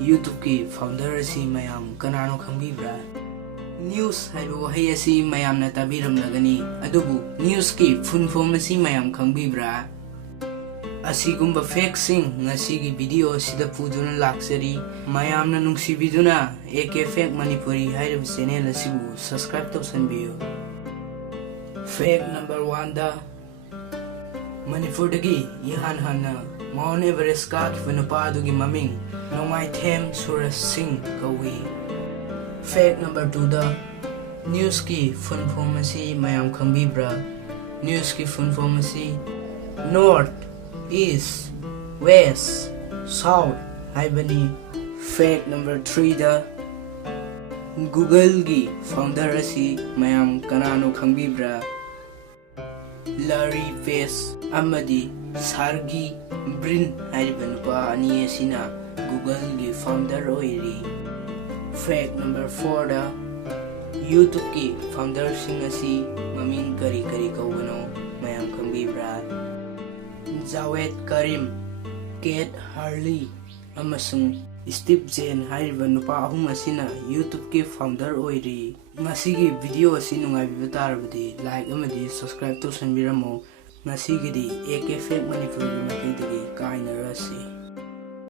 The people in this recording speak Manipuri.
YouTube ki founder si mayam kanano khambibra news haibo hai asi mayam na tabiram lagani adubu news ki full form si mayam khambibra asigumba fake sing ngasi gi video sida puduna laksari mayam na nungsi biduna AK Facts Manipuri hairab channel asibu subscribe to sanbiyo Fact number 1 da Manipur dagi ihan hanna Mount Everest ka kifunupa dugi maming Nomai Them Suraj Singh kawi Fact number 2 da news ki full form asi mayam khambibra news ki full form asi North East West South haibani Fact number 3 da Google gi founder asi mayam kanano khambibra Larry Page amadi Sergey Brin haiban pa ani asina Google gi founder oiri Fact number 4 da YouTube ki founder sing asi maming kari kawano mayam khambibra Jawed Karim Kate Harley amasung Steve Jen haiba nupa ahum asina YouTube ki founder oiri ngasigi video asi nungai bitarabadi like amadi subscribe to sanbiramo ngasigi di AK Facts Manipuri makidagi kainarasi